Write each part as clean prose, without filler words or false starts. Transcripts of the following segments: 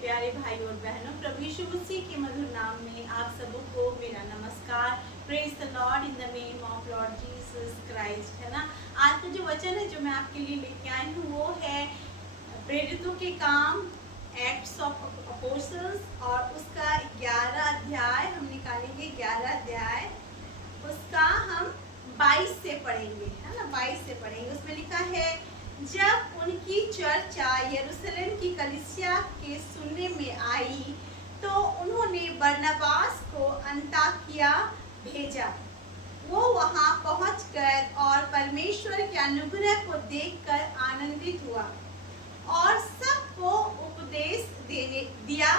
प्यारे भाई और बहनों, प्रभु यीशु मसीह के मधुर नाम में आप सबको मेरा नमस्कार। Praise the Lord in the name of Lord Jesus Christ, है ना। आज का जो वचन है जो मैं आपके लिए लेके आई हूँ वो है प्रेरितों के काम, एक्ट्स ऑफ अपोस्टल्स, और उसका 11 अध्याय हम निकालेंगे। 11 अध्याय उसका हम 22 से पढ़ेंगे, है ना। 22 से पढ़ेंगे। उसमें लिखा है, जब उनकी चर्चा यरूशलेम की कलीसिया के सुनने में आई तो उन्होंने बरनबास को अंताकिया भेजा। वो वहां पहुंचकर और परमेश्वर के अनुग्रह को देखकर आनंदित हुआ और सबको उपदेश दिया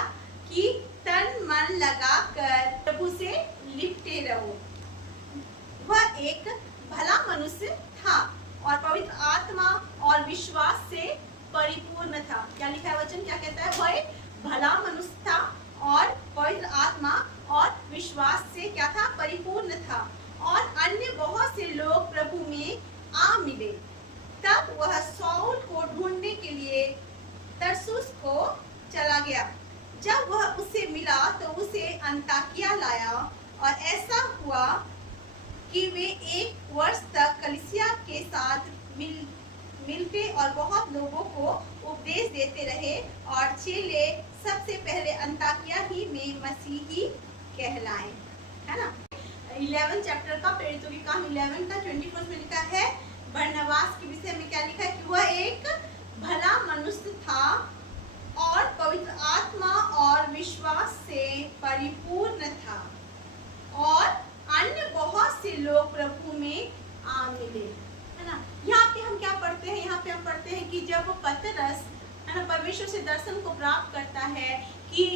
कि तन मन लगाकर प्रभु से लिपटे रहो। वह एक भला मनुष्य था और पवित्र आत्मा और विश्वास से परिपूर्ण था। क्या लिखा है वचन, क्या कहता है? वह एक भला मनुष्य था और पवित्र आत्मा और विश्वास से क्या था? परिपूर्ण था। और अन्य बहुत से लोग प्रभु में आ मिले। तब वह शाऊल को ढूंढने के लिए तरसुस को चला गया। जब वह उसे मिला तो उसे अंताकिया लाया, और ऐसा हुआ कि वे 1 वर्ष तक कलीसिया के साथ मिलते और बहुत लोगों को उपदेश देते रहे, और चेले सबसे पहले अंताकिया ही में मसीही कहलाए, है ना। 11 चैप्टर का प्रेरितों के काम 11 का 21 में लिखा है, बरनबास के विषय में क्या लिखा है कि वह एक भला मनुष्य था और पवित्र आत्मा और विश्वास से परिपूर्ण था, और अन्य बहुत से लोग प्रभु में आ मिले, है ना। यहाँ पे हम क्या पढ़ते हैं? यहाँ पे हम पढ़ते हैं कि जब पतरस, है ना, परमेश्वर से दर्शन को प्राप्त करता है कि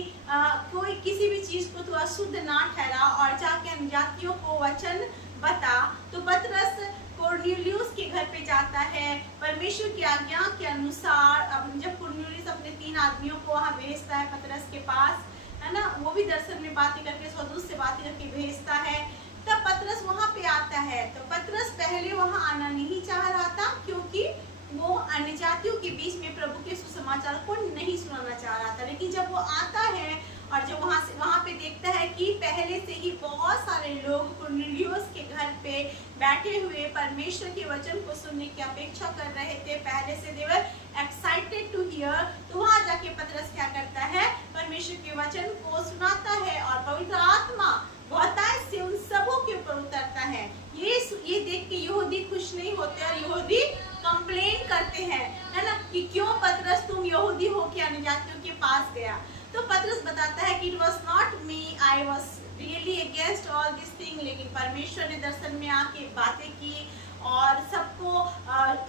कोई किसी भी चीज को तो अशुद्ध ना ठहरा और जाके अन्यजातियों को वचन बता, तो पतरस कुरनेलियुस के घर पे जाता है परमेश्वर की आज्ञा के अनुसार। अब जब कुरनेलियुस अपने 3 आदमियों को वहाँ भेजता है पतरस के पास, है ना, वो भी दर्शन में बातें करके स्वदूत से बातें करके भेजता है, तब पतरस वहां पे आता है। तो पतरस पहले वहां आना नहीं चाह रहा था क्योंकि वो अन्य जातियों के बीच में प्रभु के सुसमाचार को नहीं सुनाना चाह रहा था। लेकिन जब वो आता है और जब वहां पे देखता है कि पहले से ही बहुत सारे लोग कुरनेलियुस के घर पे बैठे हुए परमेश्वर के वचन को सुनने की अपेक्षा कर रहे थे, पहले से दे वर एक्साइटेड टू हियर, तो वहां जाके पतरस क्या करता है? परमेश्वर के वचन को सुनाता है और पवित्र आत्मा बहुतायत से उन सबों के ऊपर उतरता है। ये देख के यहूदी खुश नहीं होते और यहूदी कंप्लेन करते हैं, है ना, कि क्यों पतरस तुम यहूदी होके अन्य जातियों के पास गया। तो पतरस बताता है कि it was not me, I was really against all this thing. लेकिन परमेश्वर ने दर्शन में आके बातें की और सबको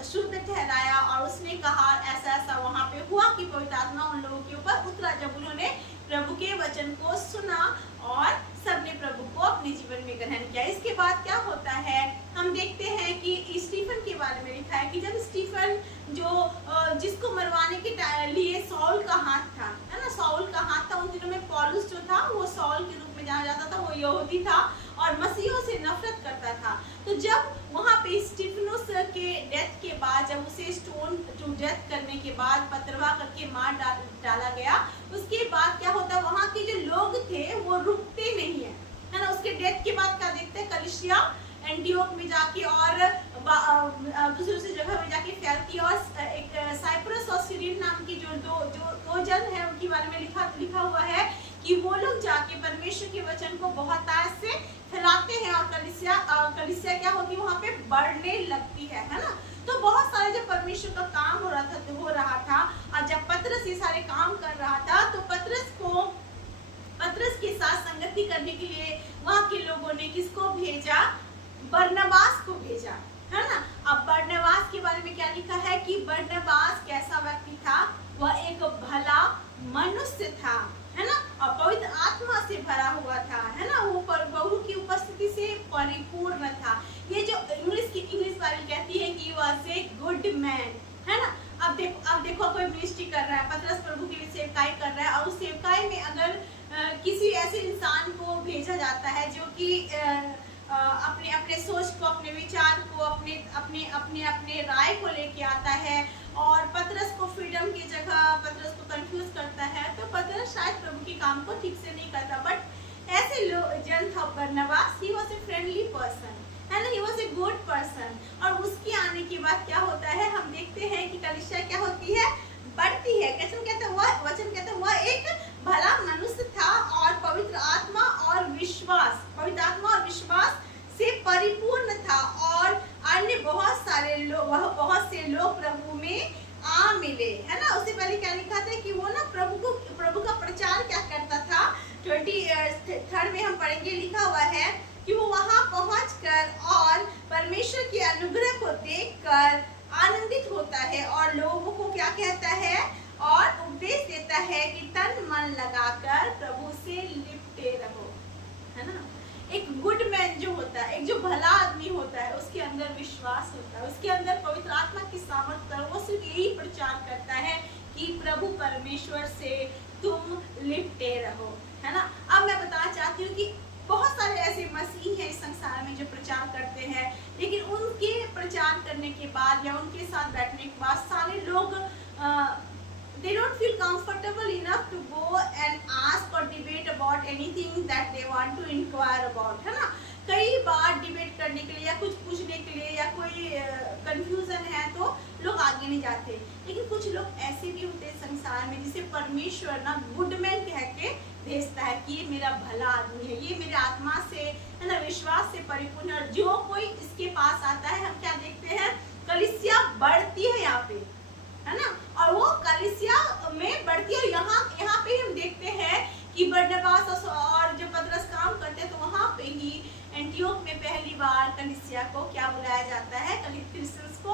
शुद्ध ठहराया, और उसने कहा ऐसा ऐसा वहां पे हुआ कि पवित्र आत्मा उन लोगों के ऊपर उतरा जब उन्होंने प्रभु के वचन को सुना और सबने प्रभु को अपने जीवन में ग्रहण किया। इसके बाद क्या होता है? हम देखते हैं कि स्टीफन के बारे में लिखा है कि जब स्टीफन जिसको मरवाने के लिए साउल का हाथ था, है ना, साउल का हाथ था। उन दिनों में पौलुस जो था वो साउल के रूप में जाना जाता था, वो यहूदी था और मसीहों से नफरत करता था। तो जब वहां पे स्टीफनुस के डेथ के बाद, जब उसे स्टोन टू डेथ करने के बाद पथरवा करके मार डाला गया, उसके बाद क्या होता है? वहां के जो लोग थे वो रुकते नहीं है ना। उसके डेथ के बाद क्या देखते हैं? कलीसिया एंटियोक में जाके और दूसरी जगह में जाके फैलती, और एक साइप्रस और सिरिन नाम की जो दो जन है उनके बारे में लिखा हुआ है कि वो लोग जाके परमेश्वर के वचन को बहुतायत से फैलाते हैं और कलीसिया क्या होती है? वहां पे बढ़ने लगती है ना। तो बहुत सारे जब परमेश्वर का काम हो रहा था और जब पतरस ये सारे काम कर रहा था, तो पतरस के साथ संगति करने के लिए वहां के लोगों ने किसको भेजा? बरनबास को भेजा, है ना। अब बरनबास के बारे में क्या लिखा है कि बरनबास कैसा व्यक्ति था? वह एक भला मनुष्य था, है ना, और पवित्र आत्मा से भरा हुआ था, है ना। वो प्रभु की उपस्थिति से परिपूर्ण था। ये जो इंग्लिश बाइबल कहती है कि वॉज ए गुड मैन, है ना। अब देखो कोई मिनिस्ट्री कर रहा है, पतरस प्रभु के लिए सेवकाई कर रहा है, और उस सेवकाई में अगर किसी ऐसे इंसान को भेजा जाता है जो कि अपने सोच को, अपने विचार को, अपने राय को लेके आता है और पतरस को फ्रीडम की जगह पतरस को कंफ्यूज करता है, तो पतरस काम को ठीक से नहीं करता, बट ऐसे जन था Barnabas, he was a friendly person, है ना, he was a good person. और उसके आने के बाद क्या होता है, हम देखते हैं कि कलीसिया क्या होती है, बढ़ती है। कैसे कहते हैं, वचन कहते हैं वह एक भला मनुष्य था और पवित्र आत्मा और विश्वास से परिपूर्ण था, और अन्य बहुत से लोग प्रभु में आ मिले, है ना। उससे पहले क्या लिखा था कि वो ना प्रभु का प्रचार क्या करता था। 23 में हम पढ़ेंगे, लिखा हुआ है कि वो वहां पहुंचकर और परमेश्वर के अनुग्रह को देखकर आनंदित होता है और लोगों को क्या कहता है और उपदेश देता है कि तन मन लगाकर प्रभु से लिपटे रहो, है ना। एक गुड मैन जो होता है, एक जो भला आदमी होता है, उसके अंदर विश्वास होता है, उसके अंदर पवित्र आत्मा की सामर्थ्य, वो सिर्फ यही प्रचार करता है कि प्रभु परमेश्वर से तुम लिपटे रहो, है ना। अब मैं बताना चाहती हूँ कि बहुत सारे ऐसे मसीह हैं इस संसार में जो प्रचार करते हैं, लेकिन उनके प्रचार करने के बाद या उनके साथ बैठने के बाद सारे लोग they don't feel comfortable enough to go and ask or debate about anything that they want to inquire about, है ना। कई बार डिबेट करने के लिए या कुछ पूछने के लिए या कोई कंफ्यूजन है तो लोग आगे नहीं जाते, लेकिन कुछ लोग ऐसे भी होते हैं संसार में जिसे परमेश्वर ना गुडमैन कह के भेजता है कि ये मेरा भला आदमी है, ये मेरे आत्मा से, है ना, विश्वास से परिपूर्ण है। और जो कोई इसके पास आता है, हम क्या देखते हैं, कलीसिया बढ़ती है यहाँ पे, है ना। और वो कलीसिया में बढ़ती है। यहाँ पे हम देखते हैं कि बरनबास और जब पतरस काम करते हैं तो वहाँ पे ही एंटियोक में पहली बार कलीसिया को क्या बुलाया जाता है, क्रिश्चियंस को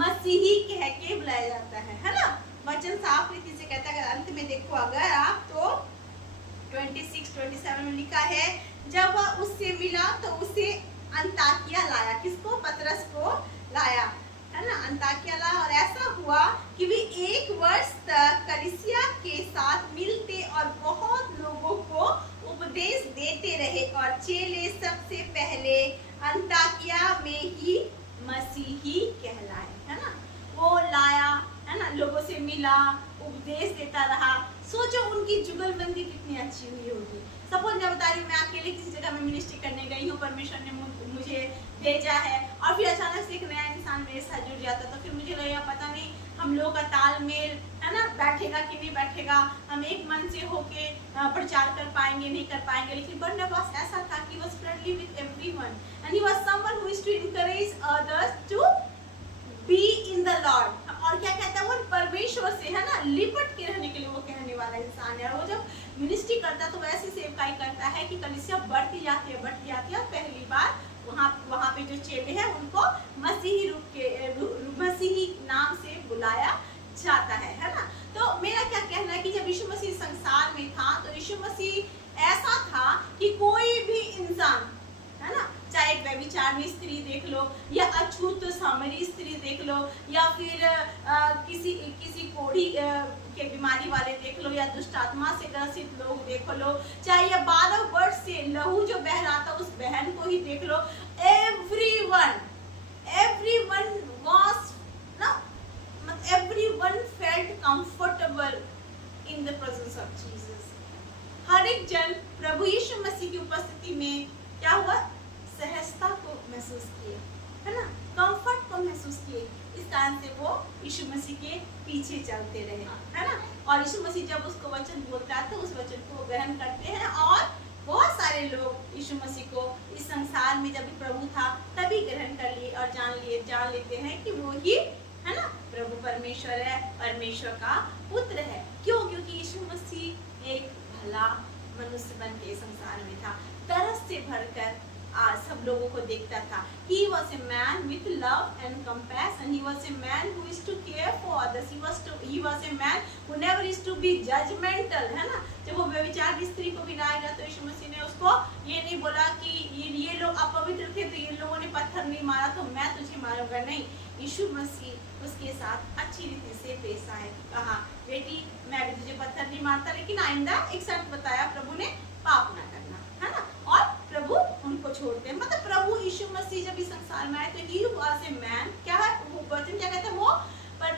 मसीही कह के बुलाया जाता है ना। वचन साफ रीति से कहता है, अगर अंत में देखो अगर आप तो 26-27 में लिखा है, जब वह उससे मिला तो उसे अंताकिया लाया, किसको, पतरस को लाया, है ना, अंताकिया लाया। और ऐसा हुआ कि वे 1 वर्ष तक कलीसिया के साथ मिलते और बहुत लोगों को उपदेश देते रहे, और चेले सबसे पहले अंताकिया में ही मसीही कहलाए, है ना। वो लाया, है ना, लोगों से मिला, उपदेश देता रहा। सोचो उनकी जुगलबंदी कितनी अच्छी हुई होगी। सपोज मैं बता रही हूँ, मैं अकेले किसी जगह में मिनिस्ट्री करने गई हूँ, परमेश्वर ने मुझे भेजा है, और फिर अचानक से एक नया इंसान मेरे साथ जुड़ जाता, तो फिर मुझे लगेगा पता नहीं हम लोग का तालमेल, है ना, बैठेगा कि नहीं बैठेगा, हम एक मन से होके प्रचार कर पाएंगे नहीं कर पाएंगे। लेकिन बरनबास ऐसा था कि was friendly with everyone and he was someone who is to encourage others to be in the Lord। और क्या कहता है वो, परमेश्वर से, है ना, लिपट के रहने के लिए वो कहने वाला इंसान है। और वो जब मिनिस्ट्री करता है तो वैसी सेवकाई करता है कि कलीसिया बढ़ती जाती है और पहली बार वहाँ पे जो चेले हैं उनको मसीही नाम से बुलाया जाता है ना। तो मेरा क्या कहना है कि जब यीशु मसीह संसार में था तो यीशु मसीह ऐसा था कि कोई भी इंसान, है ना, चाहे एक व्यभिचारिणी स्त्री देख लो या अछूत सामरी स्त्री देख लो या फिर किसी कोढ़ी के बीमारी वाले देख लो या दुष्ट आत्मा से ग्रसित लोग देख लो, चाहे ये 12 वर्ष से लहू जो बह रहा था उस बहन को ही देख लो। everyone felt comfortable in the presence of Jesus। हर एक जन प्रभु यीशु मसीह की उपस्थिति में क्या हुआ, सहजता को महसूस किए, है ना, कंफर्ट को महसूस किए। इस कारण से वो यीशु मसीह के पीछे चलते रहे, है ना। और यीशु मसीह जब उसको वचन बोलता है तो उस वचन को ग्रहण करते हैं, और बहुत सारे लोग यीशु मसीह को इस संसार में जब प्रभु था तभी ग्रहण कर लिए और जान लेते हैं कि वो ही, है ना, प्रभु परमेश्वर है, परमेश्वर का पुत्र है। क्यों? क्योंकि यीशु मसीह एक भला मनुष्य बन के संसार में था, तरस से भरकर सब लोगों को देखता था। He was a man with love and compassion. He was a man who is to care for others. He was a man who never is to be judgmental, है ना। जब वो व्यभिचार स्त्री को भी लाएगा तो यीशु मसीह ने उसको ये नहीं बोला कि ये लोग अपवित्र थे तो ये लोगों ने पत्थर नहीं मारा तो मैं तुझे मारूंगा, नहीं। यीशु मसीह उसके साथ अच्छी रीति से पेश आए, कहा बेटी मैं भी तुझे पत्थर नहीं मारता, लेकिन आइंदा एक शर्त बताया प्रभु ने, पाप ना करना, है ना। और प्रभु उनको छोड़ते हैं, मतलब प्रभु यीशु मसीह जब इस संसार में आए तो ही वाज ए मैन, क्या है वो वचन क्या कहते हैं, वो पर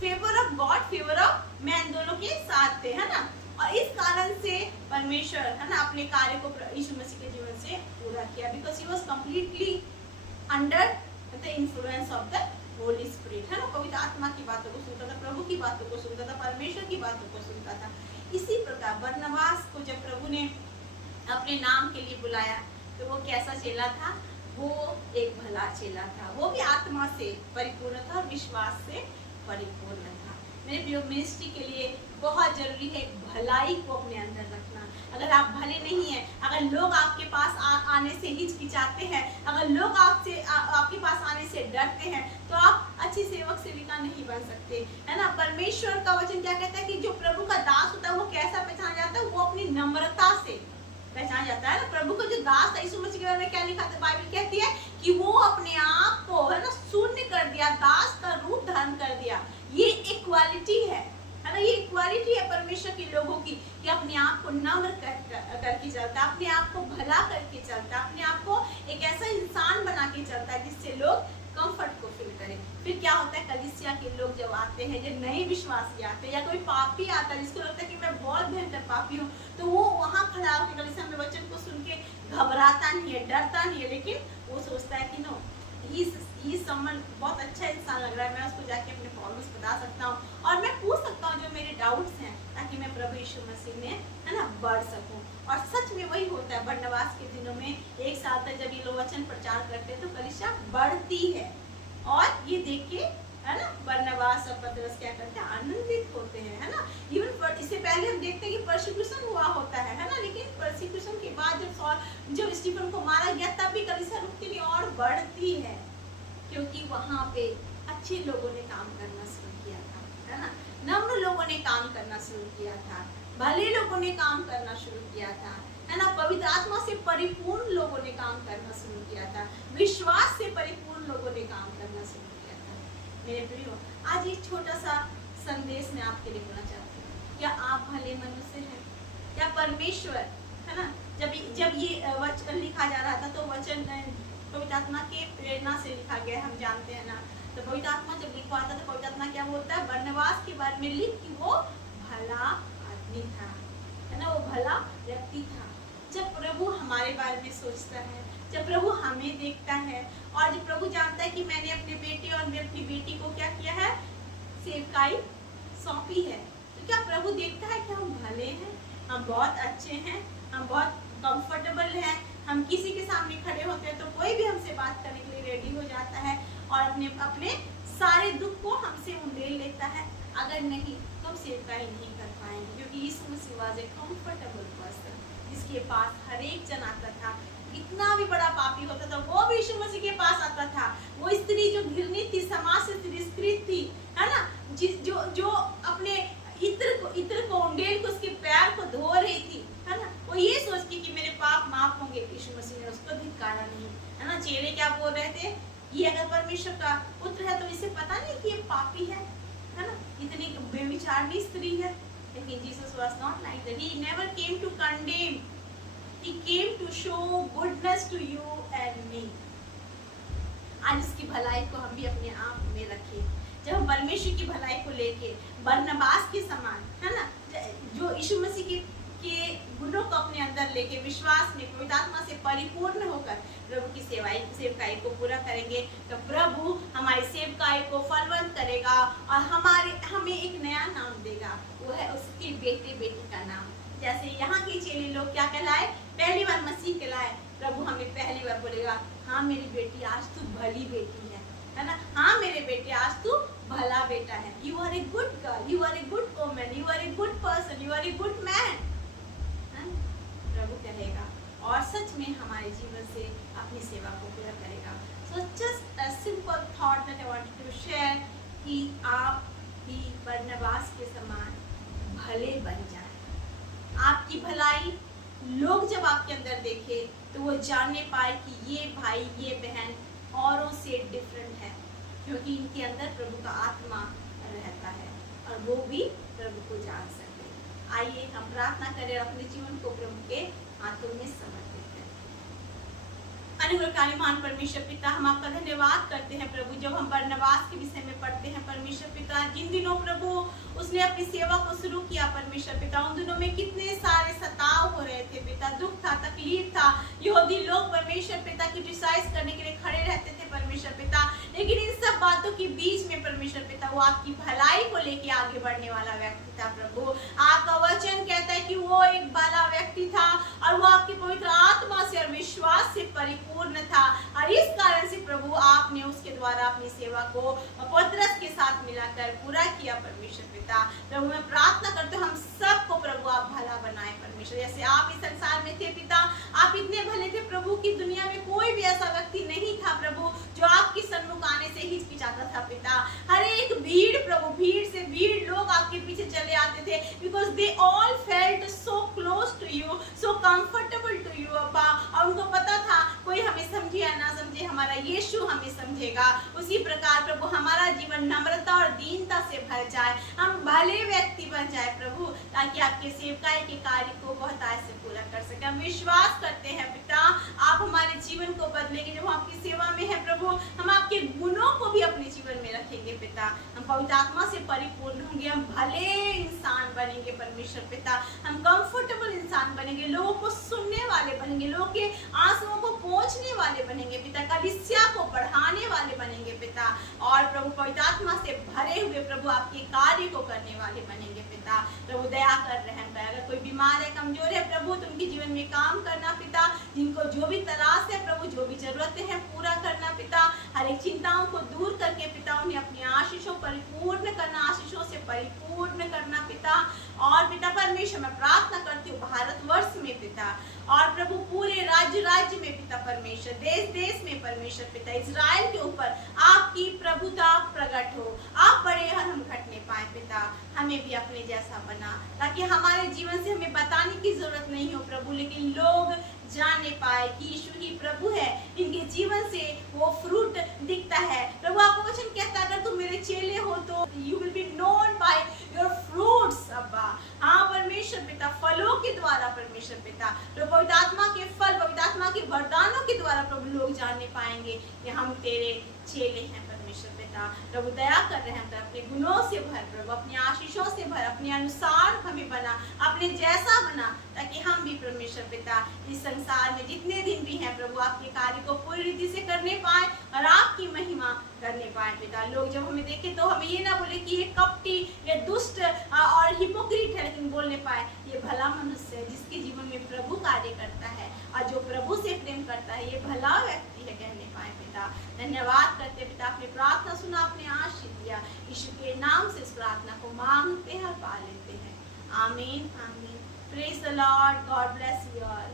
favour of God favour of man दोनों के साथ थे, है ना। और इस कारण से परमेश्वर है ना अपने कार्य को यीशु मसीह के जीवन से पूरा किया, because he was completely under the influence of the Holi spirit, है ना, पवित्र आत्मा की बातों को सुनता था, प्रभु की बातों को सुनता था, परमेश्वर की बातों को सुनता था। इसी प्रकार बरनबास को जब प्रभु ने अपने नाम के लिए बुलाया तो वो कैसा चेला था? वो एक भला चेला था, वो भी आत्मा से परिपूर्ण था और विश्वास से परिपूर्ण था। मेरे प्रिय, मिनिस्ट्री के लिए बहुत जरूरी है भलाई को अपने अंदर रखना। अगर आप भले नहीं हैं, अगर लोग आपके पास आने से हिचकिचाते हैं, अगर लोग आपके पास आने से डरते हैं, तो आप अच्छी सेवक सेविका नहीं बन सकते, है ना। परमेश्वर का वचन क्या कहता है कि जो प्रभु का दास होता है वो कैसा पहचान जाता है? वो अपनी नम्रता से पहचान जाता है ना। प्रभु का जो दास था, यीशु मसीह के बारे में क्या लिखा था? बाइबल कहती है कि वो अपने आप को, है ना, शून्य कर दिया, दास का रूप धारण कर दिया। ये इक्वालिटी है ना, ये इक्वालिटी है परमेश्वर के लोगों की, कि अपने आप को नम्र करके चलता है, अपने आप को भला करके चलता है, अपने आप को एक ऐसा इंसान बना के चलता है जिससे लोग कंफर्ट को फील करें। फिर क्या होता है? कलीसिया के लोग जब आते हैं, जो नए विश्वासी आते हैं, या कोई पापी आता है जिसको लगता है कि मैं बहुत भयंकर पापी हूँ, तो वो वहाँ खड़ा होकर कलीसिया में वचन को सुन के घबराता नहीं है, डरता नहीं है, लेकिन वो सोचता है कि नो, ही समवन बहुत अच्छा इंसान लग रहा है, मैं उसको जाके अपने प्रॉब्लम्स बता सकता हूँ और मैं पूछ सकता हूँ जो मेरे डाउट्स हैं, ताकि मैं प्रभु यीशु मसीह में, है ना, बढ़ सकूँ। और सच में वही होता है। बरनबास के दिनों में 1 साल तक जब ये लोग वचन प्रचार करते हैं तो कलीसिया बढ़ती है, और ये देख के, है ना, बरनबास और पतरस क्या करते हैं? आनंदित होते हैं, है ना। इवन इससे पहले हम देखते हैं कि परसिक्यूशन हुआ होता है ना, लेकिन परसिक्यूशन के बाद जब स्टीफन को मारा गया तब भी कलीसिया रुकती नहीं और बढ़ती है, क्योंकि वहाँ पे अच्छे लोगों ने काम करना शुरू किया था, है ना, नम्र लोगों ने काम करना शुरू किया था, भले लोगों ने काम करना शुरू किया था, है ना, पवित्र आत्मा से परिपूर्ण लोगों ने काम करना शुरू किया था, विश्वास से परिपूर्ण लोगों ने काम करना शुरू किया था। मेरे प्रियो, आज एक छोटा सा संदेश मैं आपके लिए बोलना चाहती हूँ। क्या आप भले मनुष्य हैं? क्या परमेश्वर, है ना, जब ये वचन लिखा जा रहा था तो वचन पवित्र आत्मा के प्रेरणा से लिखा गया, हम जानते हैं ना। तो पवित्र आत्मा जब लिखवाता तो पवित्र आत्मा क्या बोलता है? बरनबास के बारे में लिख कि वो भला आदमी था, है ना, वो भला व्यक्ति था। जब प्रभु हमारे बारे में सोचता है, जब प्रभु हमें देखता है, और जब प्रभु जानता है कि मैंने अपने बेटे और मैं अपनी बेटी को क्या किया है? सेवकाई सौंपी है, तो क्या प्रभु देखता है कि हम भले हैं, हम बहुत अच्छे हैं, हम बहुत कंफर्टेबल हैं, हम किसी के सामने खड़े होते हैं तो कोई भी हमसे बात करने के लिए रेडी हो जाता है और अपने सारे दुख को हमसे उंडेल लेता है? अगर नहीं तो हम सेवकाई नहीं कर पाएंगे, क्योंकि यीशु मसीह वाज ए कंफर्टेबल पर्सन, जिसके पास हर एक जन आता था। कितना भी बड़ा पापी होता था वो भी यीशु मसीह के पास आता था। वो स्त्री जो घृणित थी, समाज से तिरस्कृत थी, है ना, जो अपने इत्र को उंडेल को उसके पैर को धो रही थी, है ना, वो ये सोच के कि मेरे पाप माफ होंगे, यीशु मसीह ने उसको धिक्कारा नहीं, है ना। चेले क्या बोल रहे थे? ये अगर परमेश्वर का पुत्र है तो इसे पता नहीं कि ये पापी है ना, इतनी बेविचारनी स्त्री है। लेकिन Jesus was not like that, he never came to condemn, he came to show goodness to you and me. आज उसकी भलाई को हम भी अपने आप में रखें। जब हम परमेश्वर की भलाई को लेके बरनबास के समान, है ना, जो यीशु मसीह के गुणों को अपने अंदर लेके विश्वास में पवित्र आत्मा से परिपूर्ण होकर प्रभु की सेवकाई को पूरा करेंगे, तो प्रभु हमारी सेवकाई को फलवंत करेगा और हमें एक नया नाम देगा, वो है उसकी बेटी का नाम। जैसे यहाँ के चेले लोग क्या कहलाए? पहली बार मसीह कहलाए। प्रभु हमें पहली बार बोलेगा, हाँ मेरी बेटी आज तू भली बेटी है ना, हाँ मेरे बेटे आज तू भला बेटा है। You are a good girl, you are a good woman, you are a good person, you are a good man, प्रभु कहेगा, और सच में हमारे जीवन से अपनी सेवा को पूरा करेगा। So just a simple thought that I wanted to share, कि आप भी बरनबास के समान भले बन जाएं। आपकी भलाई लोग जब आपके अंदर देखे तो वो जानने पाए कि ये भाई, ये बहन औरों से डिफरेंट है, क्योंकि इनके अंदर प्रभु का आत्मा रहता है और वो भी प्रभु को जान सके। आइए हम प्रार्थना करें, अपने जीवन को प्रभु के हाथों में समर्पित करें। अनुग्रहकारी महान परमेश्वर पिता, हम आपका धन्यवाद करते हैं प्रभु। जब हम बरनबास के विषय में पढ़ते हैं परमेश्वर पिता, जिन दिनों प्रभु उसने अपनी सेवा को शुरू किया परमेश्वर पिता, उन दिनों में कितने सारे सताव हो रहे थे पिता, दुख था, तकलीफ था। यहूदी लोग परमेश्वर पिता क्रिटिसाइज करने के लिए खड़े रहते थे परमेश्वर पिता, लेकिन इन सब बातों के बीच में परमेश्वर पिता वो आपकी भलाई को लेके आगे बढ़ने वाला व्यक्ति था प्रभु। आपका वचन कहता है कि वो एक भला व्यक्ति था और वो आपकी पवित्र आत्मा से और विश्वास से परिपूर्ण था, और इस कारण से प्रभु आपने उसके द्वारा अपनी सेवा को पतरस के साथ मिलाकर पूरा किया परमेश्वर पिता। प्रभु मैं प्रार्थना करते हूँ हम सबको प्रभु आप भला बनाए परमेश्वर, जैसे आप इस संसार में थे पिता, आप इतने भले थे प्रभु की दुनिया में कोई भी ऐसा व्यक्ति नहीं था प्रभु जो आपके सन्मुख आने से हिचकिचाता था पिता। हर एक भीड़ प्रभु, भीड़ से भीड़ लोग आपके पीछे चले आते थे, because they all felt so close to you, so comfortable to you अब्बा। और उनको पता था कोई हमें समझे या ना समझे, हमारा यीशु हमें समझेगा। उसी प्रकार प्रभु हमारा जीवन नम्रता और दीनता से भर जाए, हम भले व्यक्ति बन जाए प्रभु, ताकि आपके सेवकाई के कार्य को बहुत आय से पूरा कर सके। हम विश्वास करते हैं पिता आप हमारे जीवन को बदलेंगे। जब हम आपकी सेवा में है प्रभु, हम आपके गुणों को भी अपने जीवन में रखेंगे पिता, हम पवित्र आत्मा से परिपूर्ण होंगे, हम भले इंसान बनेंगे परमेश्वर पिता, हम कंफर्टेबल इंसान बनेंगे, लोगों को सुनने वाले बनेंगे, लोगों के आंसुओं को पोंछने वाले बनेंगे पिता, कलीसिया को बढ़ाने वाले बनेंगे पिता, और प्रभु पवित्र आत्मा से भरे हुए प्रभु आपके कार्य को करने वाले बनेंगे पिता। प्रभु दया कर रहम कर, अगर कोई बीमार है, कमजोर है प्रभु, तो उनके जीवन में काम करना पिता, जिनको जो भी तलाश है प्रभु, जो भी जरूरतें हैं पूरा करना पिता, हर एक चिंताओं को दूर करके पिता उन्हें अपनी आशीषों परिपूर्ण करना, आशीषों से परिपूर्ण करना पिता। और पिता परमेश्वर मैं प्रार्थना करती हूँ भारतवर्ष में पिता, और प्रभु पूरे राज्य में पिता परमेश्वर, देश में परमेश्वर पिता, इजराइल के ऊपर आपकी प्रभुता प्रकट हो, आप बड़े और हम घटने पाए पिता, हमें भी अपने जैसा बना, ताकि हमारे जीवन से हमें बताने की जरूरत नहीं हो प्रभु, लेकिन लोग जाने पाए कि यीशु ही प्रभु है, इनके जीवन से वो फ्रूट दिखता है प्रभु। आपका वचन कहता है अगर तुम मेरे चेले हो तो you will be known by your fruits अब्बा। हाँ परमेश्वर पिता, फलों के द्वारा परमेश्वर पिता, तो पवित्र आत्मा के फल, पवित्र आत्मा के वरदानों के द्वारा प्रभु लोग जानने पाएंगे कि हम तेरे चेले हैं परमेश्वर पिता। प्रभु दया कर रहे हैं, अपने गुणों से भर प्रभु, अपनी आशीषों से भर, अपने अनुसार हमें बना, अपने जैसा बना, ताकि हम भी परमेश्वर पिता इस संसार में जितने दिन भी हैं प्रभु आपके कार्य को पूरी रीति से करने पाए और आपकी महिमा करने पाए पिता। लोग जब हमें देखे तो हमें ये ना बोले कि ये कपटी, ये दुष्ट और हिपोक्रीट है, लेकिन बोलने पाए ये भला मनुष्य है जिसके जीवन में प्रभु कार्य करता है और जो प्रभु से प्रेम करता है, ये भला व्यक्ति है कहने पाए पिता। धन्यवाद करते पिता, अपनी प्रार्थना सुना, अपने आशीष दिया, यीशु के नाम से इस प्रार्थना को मांगते हैं और पा लेते हैं, आमीन आमीन। Praise the Lord, God bless you all.